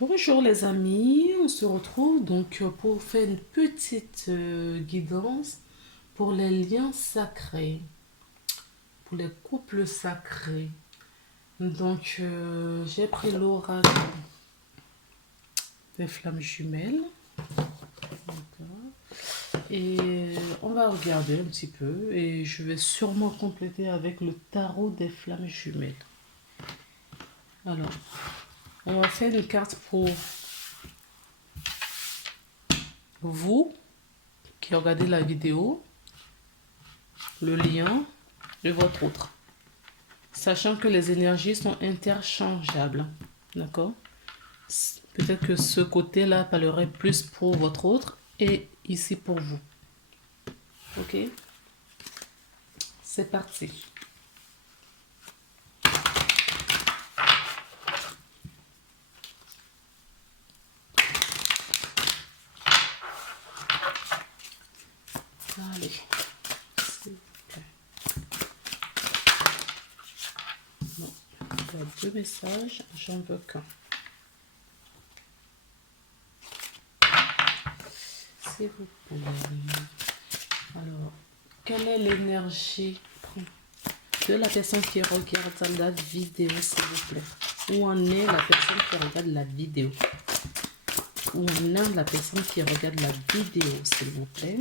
Bonjour les amis, on se retrouve donc pour faire une petite guidance pour les liens sacrés, pour les couples sacrés. Donc j'ai pris l'oracle des flammes jumelles, et on va regarder un petit peu et je vais sûrement compléter avec le tarot des flammes jumelles. Alors, on va faire une carte pour vous qui regardez la vidéo, le lien et votre autre. Sachant que les énergies sont interchangeables. D'accord? Peut-être que ce côté-là parlerait plus pour votre autre et ici pour vous. Ok? C'est parti. Allez. S'il vous plaît. Non. Il y a deux messages. J'en veux qu'un. S'il vous plaît. Alors, quelle est l'énergie de la personne qui regarde la vidéo, s'il vous plaît? Où en est la personne qui regarde la vidéo? Où en est la personne qui regarde la vidéo, s'il vous plaît?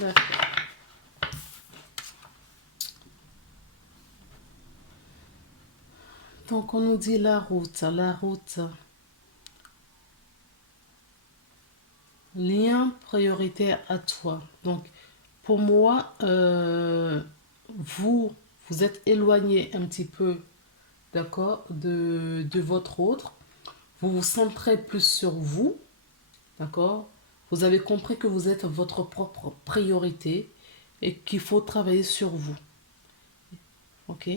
D'accord. Donc, on nous dit la route, lien prioritaire à toi. Donc, pour moi, vous êtes éloigné un petit peu, d'accord, de votre autre. Vous vous centrez plus sur vous, d'accord. Vous avez compris que vous êtes votre propre priorité et qu'il faut travailler sur vous, ok.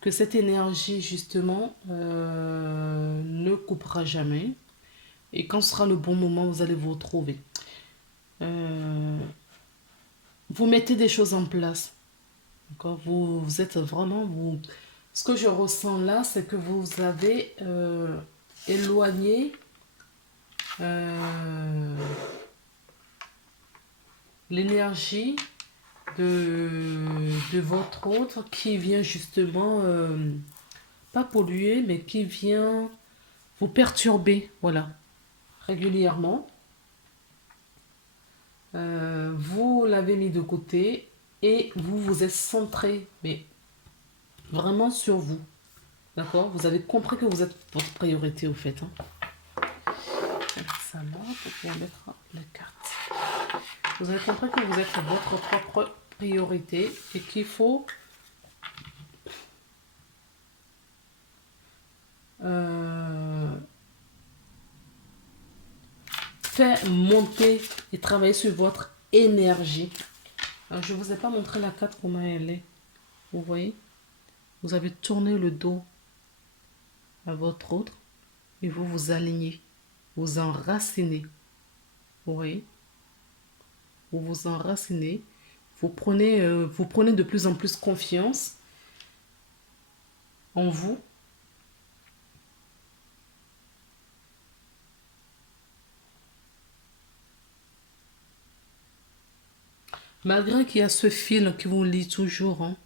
Que cette énergie, justement, ne coupera jamais. Et quand sera le bon moment, vous allez vous retrouver. Vous mettez des choses en place. Vous êtes vraiment... Ce que je ressens là, c'est que vous avez éloigné euh, l'énergie de votre autre qui vient justement, pas polluer, mais qui vient vous perturber, voilà, régulièrement. Vous l'avez mis de côté et vous vous êtes centré, mais vraiment sur vous. D'accord. Vous avez compris que vous êtes votre priorité au fait. Hein. Ça là pour pouvoir mettre les cartes. Vous avez compris que vous êtes votre propre priorité et qu'il faut faire monter et travailler sur votre énergie. Alors, je ne vous ai pas montré la carte comment elle est. Vous voyez? Vous avez tourné le dos à votre autre et vous vous alignez, vous enracinez. Vous voyez? Vous vous enracinez, vous prenez de plus en plus confiance en vous. Malgré qu'il y a ce fil qui vous lie toujours, hein,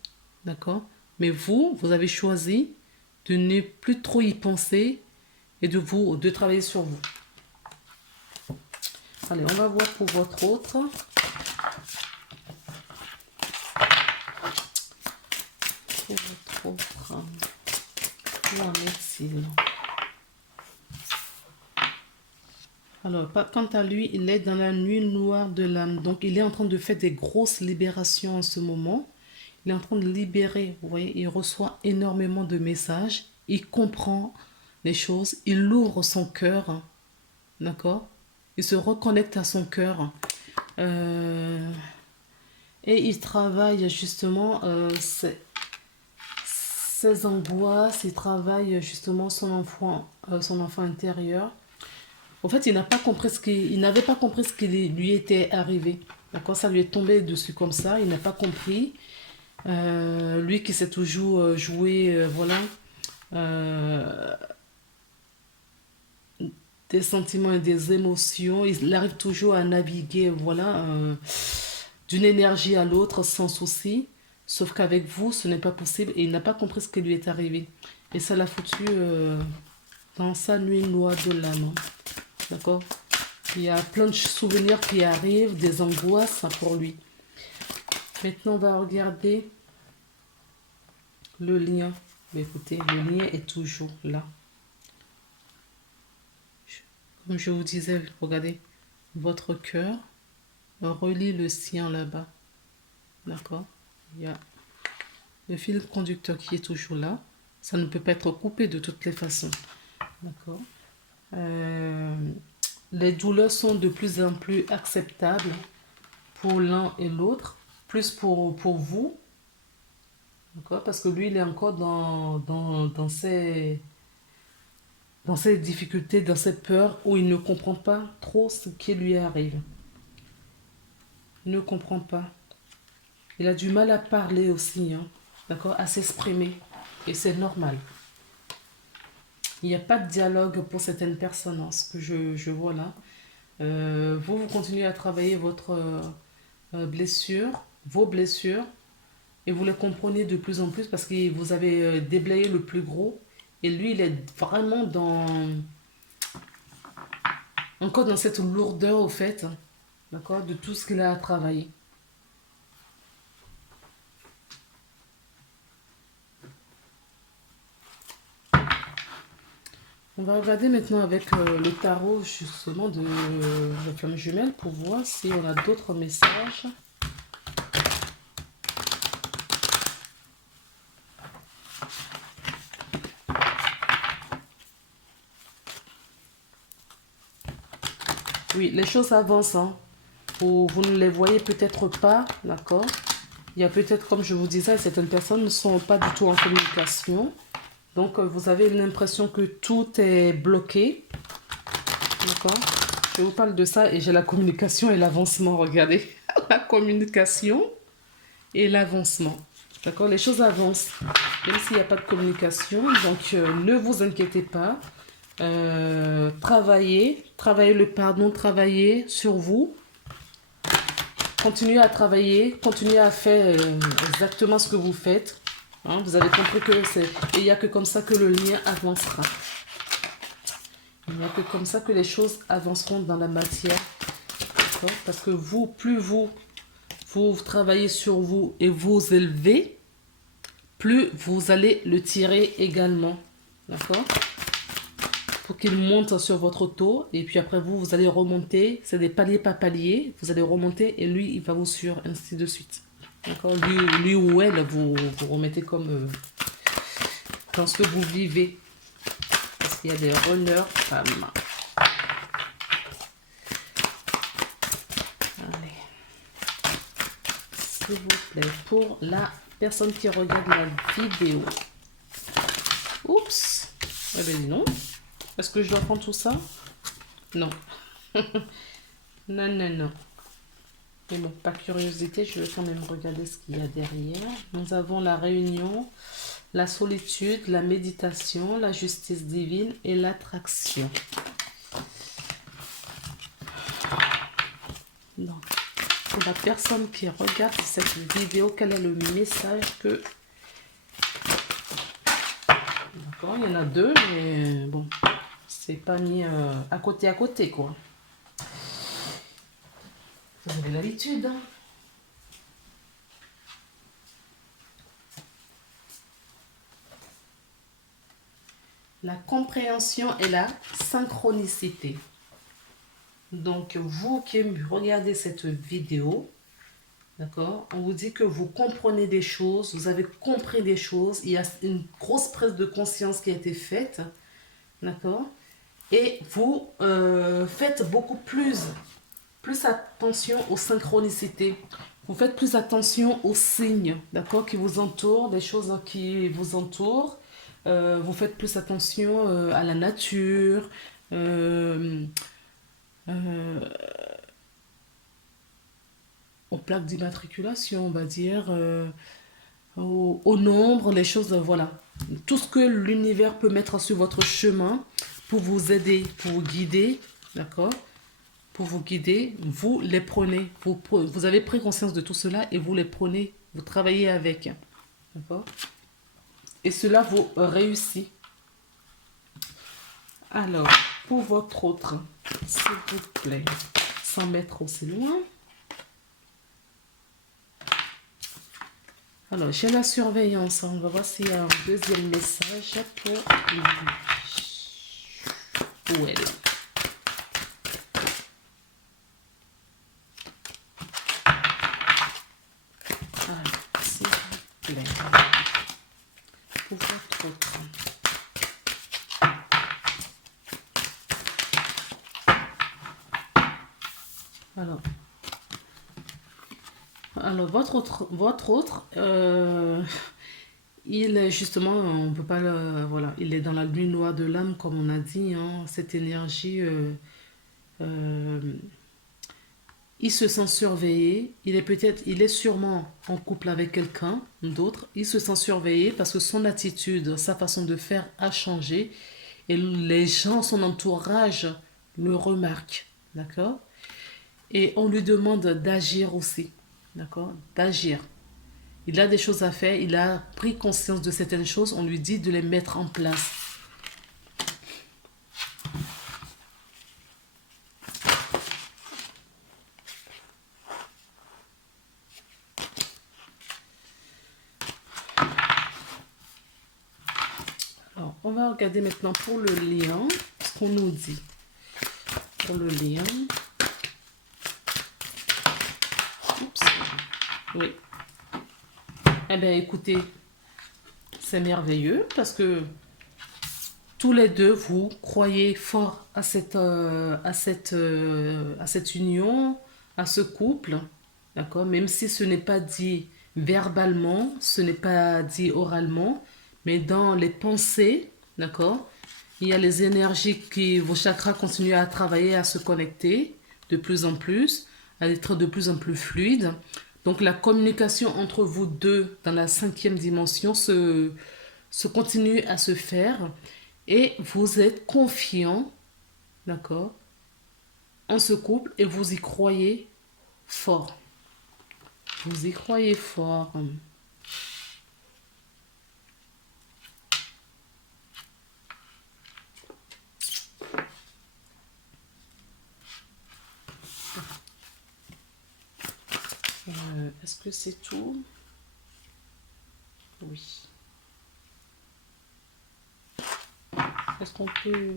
d'accord? Mais vous avez choisi de ne plus trop y penser et de travailler sur vous. Allez, on va voir pour votre autre. Pour votre autre. Où en est-il? Alors, quant à lui, il est dans la nuit noire de l'âme. Donc, il est en train de faire des grosses libérations en ce moment. Il est en train de libérer, vous voyez, il reçoit énormément de messages. Il comprend les choses. Il ouvre son cœur, d'accord? Il se reconnecte à son cœur. Euh, et il travaille justement ses angoisses, il travaille justement son enfant intérieur. En fait, il n'a pas compris il n'avait pas compris ce qui lui était arrivé. D'accord, ça lui est tombé dessus comme ça, il n'a pas compris. Lui qui s'est toujours joué, voilà, euh, des sentiments et des émotions, il arrive toujours à naviguer, voilà, d'une énergie à l'autre sans souci. Sauf qu'avec vous, ce n'est pas possible et il n'a pas compris ce qui lui est arrivé. Et ça l'a foutu dans sa nuit noire de l'âme. D'accord? Il y a plein de souvenirs qui arrivent, des angoisses pour lui. Maintenant, on va regarder le lien. Mais écoutez, le lien est toujours là. Comme je vous disais, regardez, votre cœur relie le sien là-bas. D'accord? Il y a le fil conducteur qui est toujours là. Ça ne peut pas être coupé de toutes les façons. D'accord? Les douleurs sont de plus en plus acceptables pour l'un et l'autre, plus pour vous, d'accord? Parce que lui, il est encore dans ses difficultés, dans ses peurs, où il ne comprend pas trop ce qui lui arrive. Il ne comprend pas. Il a du mal à parler aussi, hein, d'accord? À s'exprimer. Et c'est normal. Il n'y a pas de dialogue pour certaines personnes, hein, ce que je vois là. Vous continuez à travailler votre blessure, vos blessures, et vous les comprenez de plus en plus parce que vous avez déblayé le plus gros. Et lui, il est vraiment encore dans cette lourdeur, au fait, d'accord, de tout ce qu'il a à travailler. On va regarder maintenant avec le tarot justement de la flamme jumelle pour voir si on a d'autres messages. Oui, les choses avancent, hein. Vous ne les voyez peut-être pas, d'accord? Il y a peut-être, comme je vous disais, certaines personnes ne sont pas du tout en communication. Donc, vous avez l'impression que tout est bloqué. D'accord? Je vous parle de ça et j'ai la communication et l'avancement. Regardez. La communication et l'avancement. D'accord? Les choses avancent. Même s'il n'y a pas de communication. Donc, ne vous inquiétez pas. Travaillez le pardon, travaillez sur vous. Continuez à travailler, continuez à faire exactement ce que vous faites. Hein, vous avez compris que il n'y a que comme ça que le lien avancera. Il n'y a que comme ça que les choses avanceront dans la matière. Parce que plus vous travaillez sur vous et vous élevez, plus vous allez le tirer également. D'accord? Pour qu'il monte sur votre taux. Et puis après vous allez remonter. C'est des paliers par paliers. Vous allez remonter et lui, il va vous suivre, ainsi de suite. D'accord? Lui ou elle, vous remettez comme dans ce que vous vivez. Parce qu'il y a des runners femmes. Allez. S'il vous plaît, pour la personne qui regarde la vidéo. Oups. Eh bien non. Est-ce que je dois prendre tout ça? Non. Non, non, non. Mais bon, par curiosité, je vais quand même regarder ce qu'il y a derrière. Nous avons la réunion, la solitude, la méditation, la justice divine et l'attraction. Donc, pour la personne qui regarde cette vidéo, quel est le message que... D'accord, il y en a deux, mais bon, c'est pas mis à côté, quoi. Vous avez l'habitude, hein. La compréhension et la synchronicité. Donc, vous qui regardez cette vidéo, d'accord, on vous dit que vous comprenez des choses, vous avez compris des choses, il y a une grosse prise de conscience qui a été faite, d'accord? Et vous faites beaucoup plus attention aux synchronicités. Vous faites plus attention aux signes, d'accord, qui vous entourent, des choses qui vous entourent. Vous faites plus attention à la nature, euh, euh, aux plaques d'immatriculation, on va dire, au nombre, les choses, voilà. Tout ce que l'univers peut mettre sur votre chemin pour vous aider, pour vous guider, d'accord? Pour vous guider, vous les prenez. Vous avez pris conscience de tout cela et vous les prenez. Vous travaillez avec. D'accord? Et cela vous réussit. Alors, pour votre autre, s'il vous plaît, sans mettre aussi loin. Alors, j'ai la surveillance. On va voir s'il y a un deuxième message pour lui. Ou elle. Alors, s'il vous plaît. Pour votre autre. Alors votre autre il est justement, on peut pas le, voilà, il est dans la nuit noire de l'âme, comme on a dit, hein, cette énergie, euh, il se sent surveillé, il est sûrement en couple avec quelqu'un d'autre, il se sent surveillé parce que son attitude, sa façon de faire a changé et les gens, son entourage le remarquent, d'accord? Et on lui demande d'agir aussi, d'accord? D'agir. Il a des choses à faire, il a pris conscience de certaines choses, on lui dit de les mettre en place. Alors, on va regarder maintenant pour le lien, ce qu'on nous dit. Pour le lien. Oups. Oui. Eh bien, écoutez, c'est merveilleux parce que tous les deux, vous croyez fort à cette union, à ce couple, d'accord? Même si ce n'est pas dit verbalement, ce n'est pas dit oralement, mais dans les pensées, d'accord? Il y a les énergies vos chakras continuent à travailler, à se connecter de plus en plus, à être de plus en plus fluide. Donc la communication entre vous deux dans la 5e dimension se continue à se faire et vous êtes confiant, d'accord, en ce couple et vous y croyez fort. Vous y croyez fort. Est-ce que c'est tout? Oui. Est-ce qu'on peut...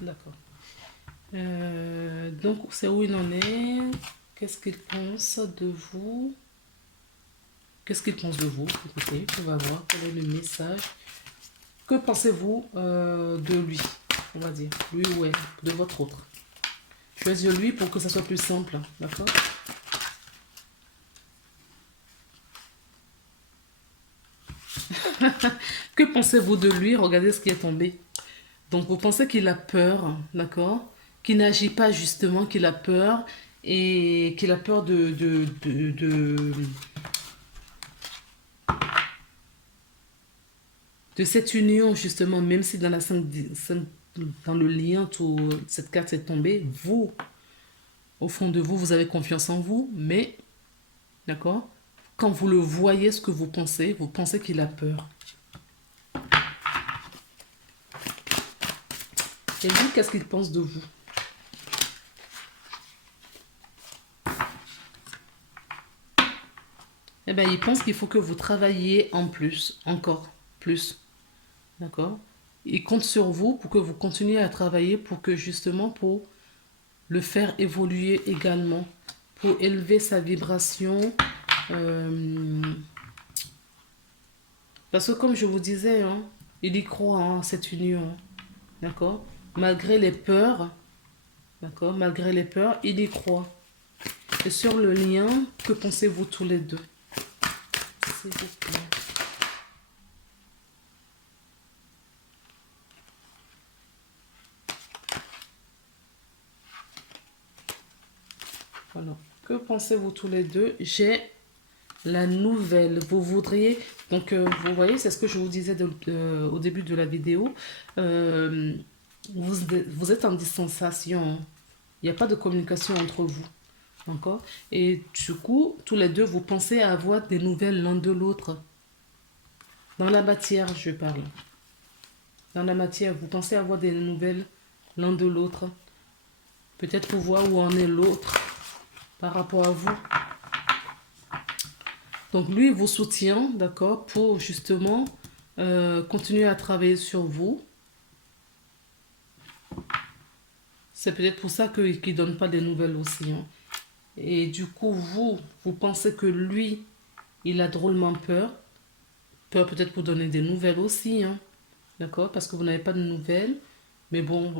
D'accord. Donc, c'est où il en est. Qu'est-ce qu'il pense de vous? Qu'est-ce qu'il pense de vous? Écoutez, on va voir quel est le message. Que pensez-vous de lui? On va dire. Lui ou elle, de votre autre. Choisir lui pour que ça soit plus simple. D'accord? Que pensez-vous de lui? Regardez ce qui est tombé. Donc, vous pensez qu'il a peur, d'accord? Qu'il n'agit pas justement, qu'il a peur et qu'il a peur de cette union, justement, même si dans dans le lien, cette carte est tombée, vous, au fond de vous, vous avez confiance en vous, mais, d'accord? Quand vous le voyez, ce que vous pensez qu'il a peur. Et lui, qu'est-ce qu'il pense de vous? Eh bien, il pense qu'il faut que vous travailliez en plus, encore plus. D'accord? Il compte sur vous pour que vous continuiez à travailler pour que justement, pour le faire évoluer également, pour élever sa vibration. Parce que comme je vous disais, hein, il y croit en cette union. d'accord? Malgré les peurs, d'accord? Malgré les peurs, il y croit. Et sur le lien, que pensez-vous tous les deux? S'il vous plaît. Voilà. Que pensez-vous tous les deux? J'ai la nouvelle. Vous voudriez... Donc, vous voyez, c'est ce que je vous disais au début de la vidéo. Vous êtes en distanciation. Il n'y a pas de communication entre vous. D'accord? Et du coup, tous les deux, vous pensez à avoir des nouvelles l'un de l'autre. Dans la matière, je parle. Dans la matière, vous pensez avoir des nouvelles l'un de l'autre. Peut-être pour voir où en est l'autre par rapport à vous. Donc lui, il vous soutient, d'accord, pour justement continuer à travailler sur vous. C'est peut-être pour ça qu'il ne donne pas des nouvelles aussi. Hein. Et du coup, vous pensez que lui, il a drôlement peur. Peur peut-être pour donner des nouvelles aussi. Hein. D'accord? Parce que vous n'avez pas de nouvelles. Mais bon,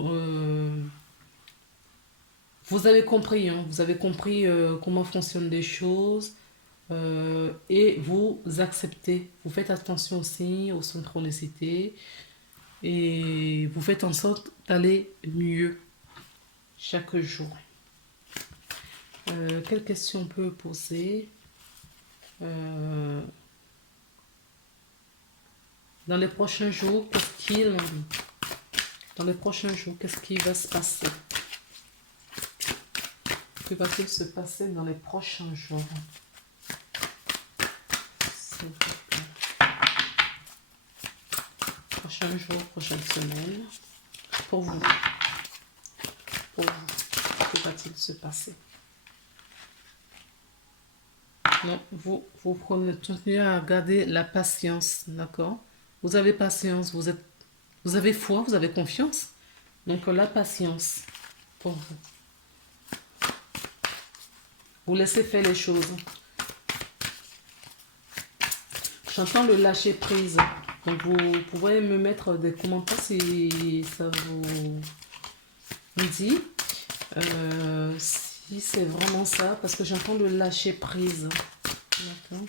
vous avez compris. Hein. Vous avez compris comment fonctionnent les choses. Et vous acceptez. Vous faites attention aussi aux synchronicités. Et vous faites en sorte d'aller mieux chaque jour. Quelle question on peut poser? Dans les prochains jours, qu'est-ce qui va se passer? Que va-t-il se passer dans les prochains jours? S'il vous plaît. Prochains jours, prochaine semaine. Pour vous. Pour vous. Que va-t-il se passer? Non, vous continuez à garder la patience, d'accord? Vous avez patience, vous avez foi, vous avez confiance. Donc la patience pour vous. Vous laissez faire les choses. J'entends le lâcher prise. Donc vous pouvez me mettre des commentaires si ça vous dit. Si c'est vraiment ça, parce que j'entends le lâcher prise. D'accord.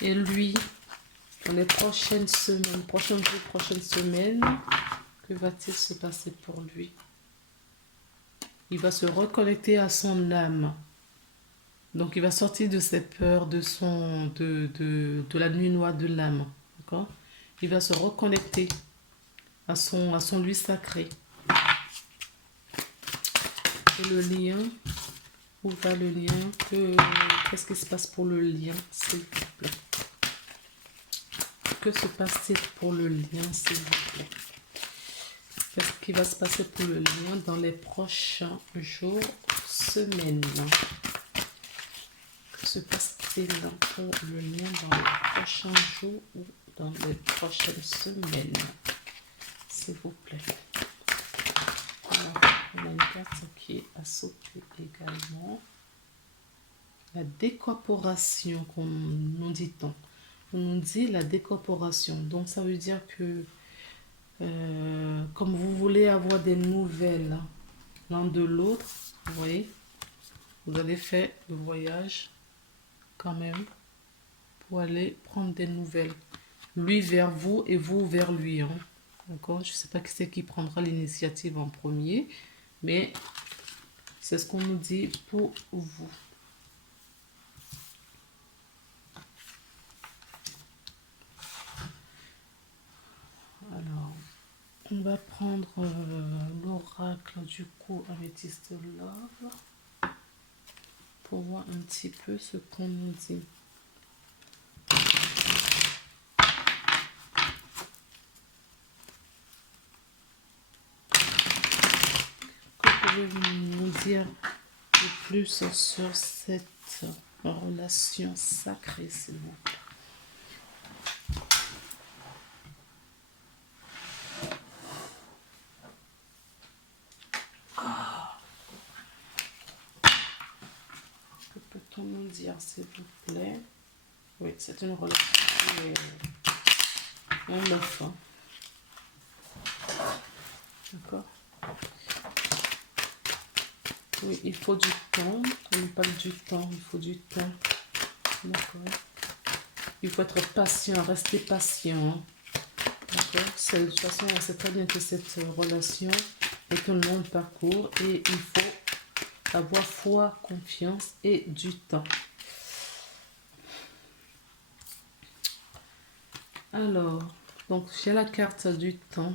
Et lui, dans les prochaines semaines, prochains jours, prochaines semaines, que va-t-il se passer pour lui? Il va se reconnecter à son âme. Donc il va sortir de ses peurs, de la nuit noire de l'âme. D'accord? Il va se reconnecter à son lui sacré. Et le lien, où va le lien? Qu'est-ce qui se passe pour le lien, s'il vous plaît? Que se passe-t-il pour le lien, s'il vous plaît? Qu'est-ce qui va se passer pour le lien dans les prochains jours, semaines? Que se passe-t-il pour le lien dans les prochains jours ou dans les prochaines semaines? S'il vous plaît. Alors, on a une carte qui est à sauter également. La décorporation, qu'on nous dit-on. On nous dit la décorporation. Donc, ça veut dire que comme vous voulez avoir des nouvelles l'un de l'autre, vous voyez, vous allez faire le voyage quand même pour aller prendre des nouvelles. Lui vers vous et vous vers lui. Hein. D'accord? Je ne sais pas qui c'est qui prendra l'initiative en premier, mais c'est ce qu'on nous dit pour vous. Alors, on va prendre l'oracle du coup Améthyste Love pour voir un petit peu ce qu'on nous dit. Que pouvez-vous nous dire de plus sur cette relation sacrée, s'il vous plaît? Que peut-on nous dire, s'il vous plaît? Oui, c'est une relation. On le fait. D'accord? Oui, il faut du temps. On ne parle du temps, il faut du temps. D'accord? Il faut être patient, rester patient. D'accord? De toute façon, on sait très bien que cette relation est un long parcours et il faut avoir foi, confiance et du temps. Alors, donc j'ai la carte du temps,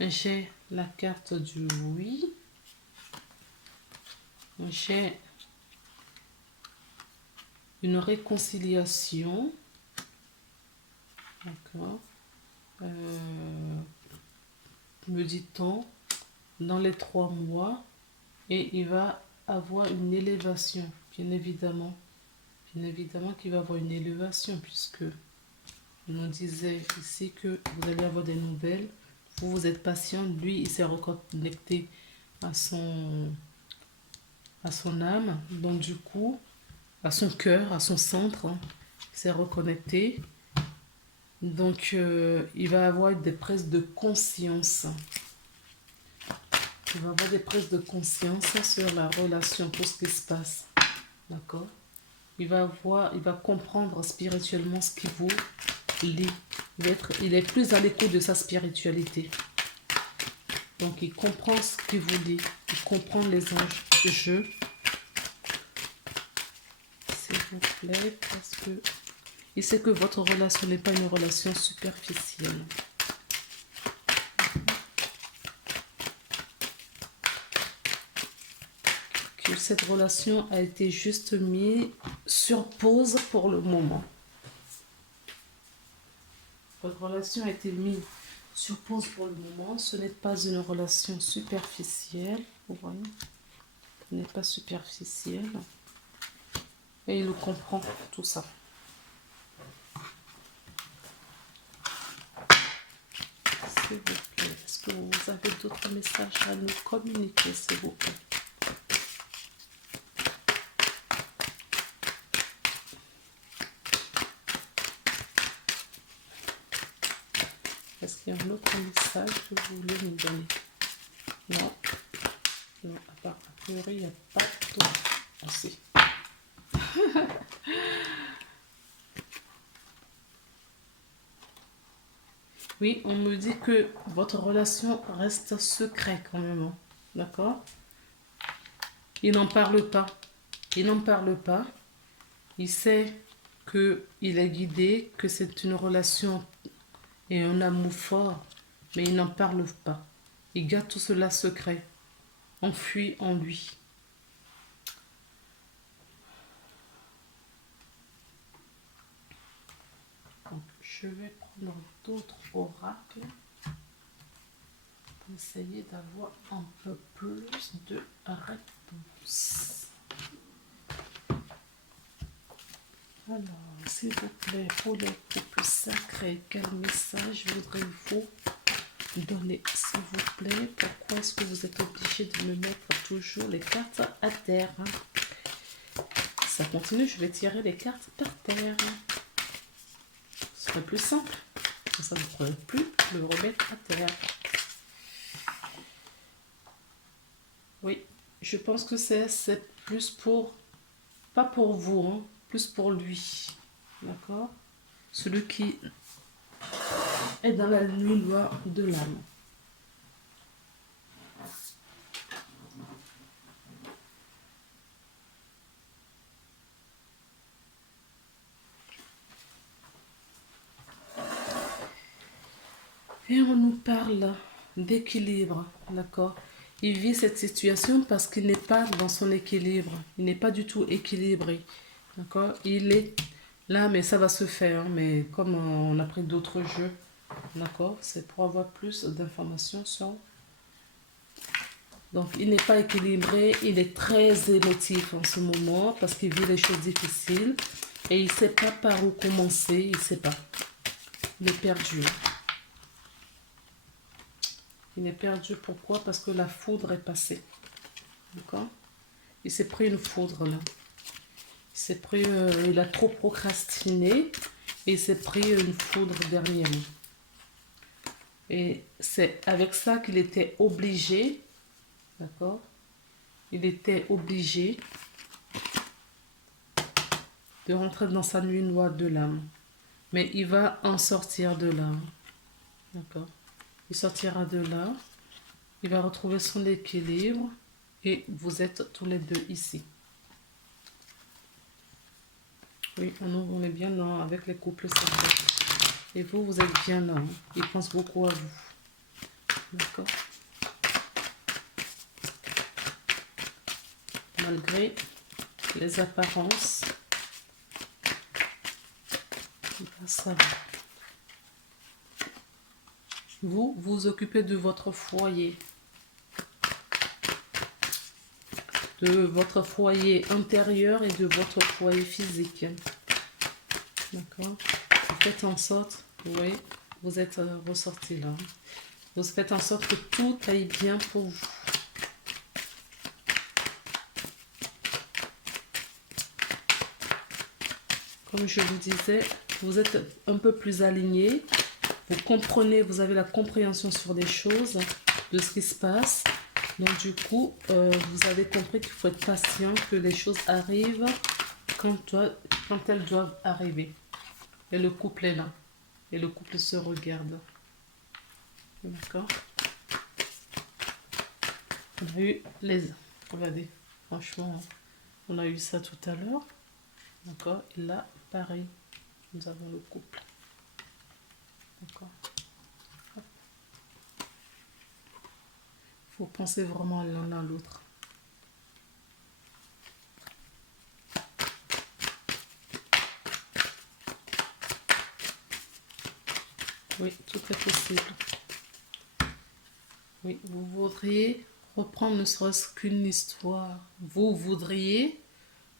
j'ai la carte du oui, j'ai une réconciliation, d'accord, me dit-on, dans les 3 mois, et il va avoir une élévation, bien évidemment qu'il va avoir une élévation, puisque on nous disait ici que vous allez avoir des nouvelles, vous êtes patient, lui il s'est reconnecté à son âme, donc du coup à son cœur, à son centre, hein, il s'est reconnecté, donc il va avoir des prises de conscience, il va avoir des prises de conscience sur la relation, tout ce qui se passe, d'accord, il va comprendre spirituellement ce qui vous lie, il est plus à l'écoute de sa spiritualité. Donc, il comprend ce qui vous dit. Il comprend les enjeux. S'il vous plaît, parce que il sait que votre relation n'est pas une relation superficielle. Que cette relation a été juste mise sur pause pour le moment. Votre relation a été mise sur pause pour le moment. Ce n'est pas une relation superficielle. Vous voyez, ce n'est pas superficielle. Et il comprend tout ça. S'il vous plaît, est-ce que vous avez d'autres messages à nous communiquer, s'il vous plaît? Est-ce qu'il y a un autre message que vous voulez nous donner? Non. Non, a priori, il n'y a pas tout. Merci. Oui, on me dit que votre relation reste secrète quand même. Hein. D'accord? Il n'en parle pas. Il n'en parle pas. Il sait qu'il est guidé, que c'est une relation et un amour fort, mais il n'en parle pas. Il garde tout cela secret, enfui en lui. Donc, je vais prendre d'autres oracles pour essayer d'avoir un peu plus de réponses. Alors, s'il vous plaît, pour les couples sacrés, quel message voudrez-vous donner, s'il vous plaît? Pourquoi est-ce que vous êtes obligé de me mettre toujours les cartes à terre? Ça continue, je vais tirer les cartes par terre. Ce serait plus simple. Ça ne pourrait plus le remettre à terre. Oui, je pense que c'est plus pour... Pas pour vous, hein, plus pour lui. D'accord? Celui qui est dans la nuit noire de l'âme. Et on nous parle d'équilibre, d'accord? Il vit cette situation parce qu'il n'est pas dans son équilibre. Il n'est pas du tout équilibré, d'accord? Il est là, mais ça va se faire. Mais comme on a pris d'autres jeux, d'accord? C'est pour avoir plus d'informations sur... Donc, il n'est pas équilibré. Il est très émotif en ce moment parce qu'il vit des choses difficiles. Et il ne sait pas par où commencer. Il ne sait pas. Il est perdu. Il est perdu, pourquoi? Parce que la foudre est passée. D'accord? Il s'est pris une foudre là. Il a trop procrastiné et il s'est pris une foudre dernièrement. Et c'est avec ça qu'il était obligé, d'accord? Il était obligé de rentrer dans sa nuit noire de l'âme. Mais il va en sortir de là, d'accord? Il sortira de là, il va retrouver son équilibre et vous êtes tous les deux ici. Oui, on est bien là avec les couples sacrés. Et vous, vous êtes bien là. Il pense beaucoup à vous. D'accord? Malgré les apparences, ça va. Vous vous occupez de votre foyer. De votre foyer intérieur et de votre foyer physique. D'accord? Vous faites en sorte, oui, vous êtes ressorti là. Vous faites en sorte que tout aille bien pour vous. Comme je vous disais, vous êtes un peu plus aligné. Vous comprenez, vous avez la compréhension sur des choses, de ce qui se passe. Donc du coup, vous avez compris qu'il faut être patient, que les choses arrivent quand elles doivent arriver. Et le couple est là. Et le couple se regarde. D'accord? On a eu les... Regardez, franchement, on a eu ça tout à l'heure. D'accord? Et là, pareil, nous avons le couple. D'accord? Il faut penser vraiment l'un à l'autre. Oui, tout est possible. Oui, vous voudriez reprendre ne serait-ce qu'une histoire. Vous voudriez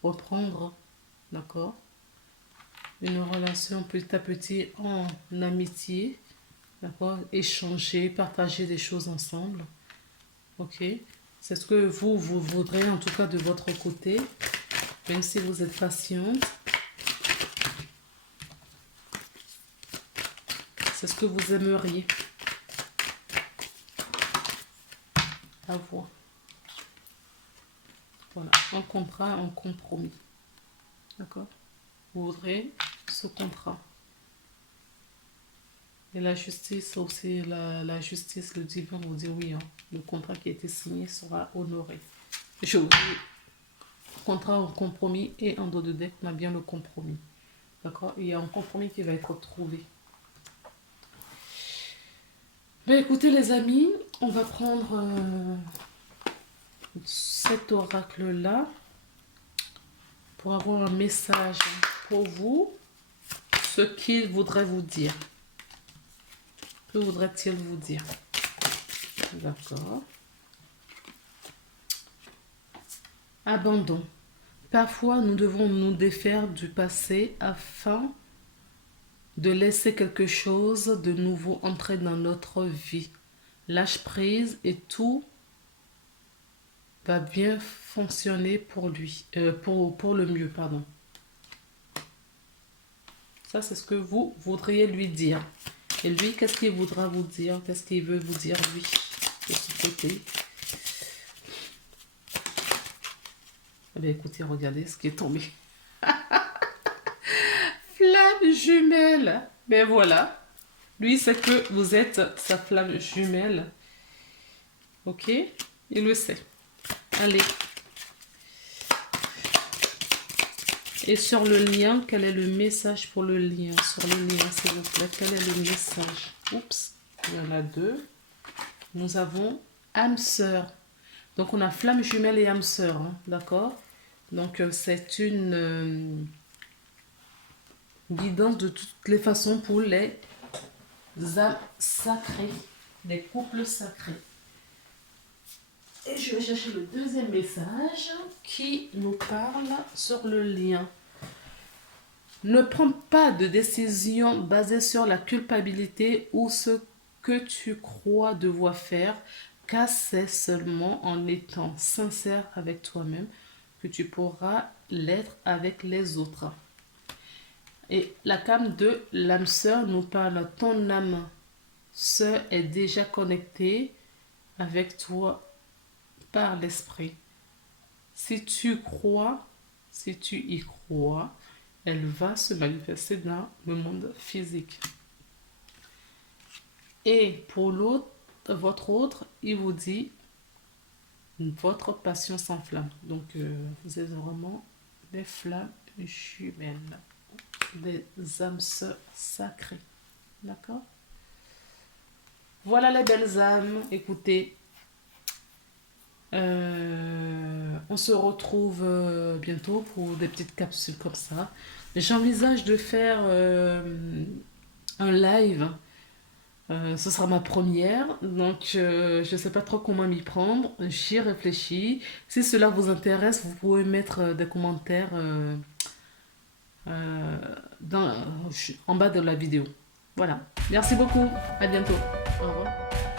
reprendre, d'accord, une relation petit à petit en amitié, d'accord, échanger, partager des choses ensemble. Ok? C'est ce que vous voudrez, en tout cas de votre côté, même si vous êtes patiente. C'est ce que vous aimeriez avoir. Voilà, un contrat, un compromis. D'accord? Vous voudrez ce contrat. Et la justice aussi, la justice, le divin vous dit oui, hein, le contrat qui a été signé sera honoré. Je vous dis, contrat, un compromis et en dos de deck, on a bien le compromis. D'accord? Il y a un compromis qui va être trouvé. Ben écoutez les amis, on va prendre cet oracle-là pour avoir un message pour vous, ce qu'il voudrait vous dire. Que voudrait-il vous dire? D'accord. Abandon. Parfois, nous devons nous défaire du passé afin de laisser quelque chose de nouveau entrer dans notre vie. Lâche prise et tout va bien fonctionner pour lui, pour le mieux, pardon. Ça, c'est ce que vous voudriez lui dire. Et lui, qu'est-ce qu'il voudra vous dire? Qu'est-ce qu'il veut vous dire, lui, de ce côté? Eh bien, écoutez, regardez ce qui est tombé. Flamme jumelle. Ben voilà. Lui, c'est que vous êtes sa flamme jumelle. Ok? Il le sait. Allez. Et sur le lien, quel est le message pour le lien? Sur le lien, s'il vous plaît, quel est le message? Oups, il y en a deux. Nous avons âme sœur. Donc, on a flamme jumelle et âme sœur, hein, d'accord? Donc, c'est une guidance de toutes les façons pour les âmes sacrées, les couples sacrés. Et je vais chercher le deuxième message qui nous parle sur le lien. Ne prends pas de décision basée sur la culpabilité ou ce que tu crois devoir faire, car c'est seulement en étant sincère avec toi-même que tu pourras l'être avec les autres. Et la carte de l'âme sœur nous parle ton âme sœur est déjà connectée avec toi par l'esprit. Si tu crois, si tu y crois, elle va se manifester dans le monde physique. Et pour l'autre, votre autre, il vous dit, votre passion s'enflamme. Donc, vous êtes vraiment des flammes jumelles, des âmes sœurs sacrées. D'accord? Voilà les belles âmes. Écoutez, on se retrouve bientôt pour des petites capsules comme ça. J'envisage de faire un live. Ce sera ma première, donc je ne sais pas trop comment m'y prendre. J'y réfléchis. Si cela vous intéresse, vous pouvez mettre des commentaires euh, dans, en bas de la vidéo. Voilà. Merci beaucoup. À bientôt. Au revoir.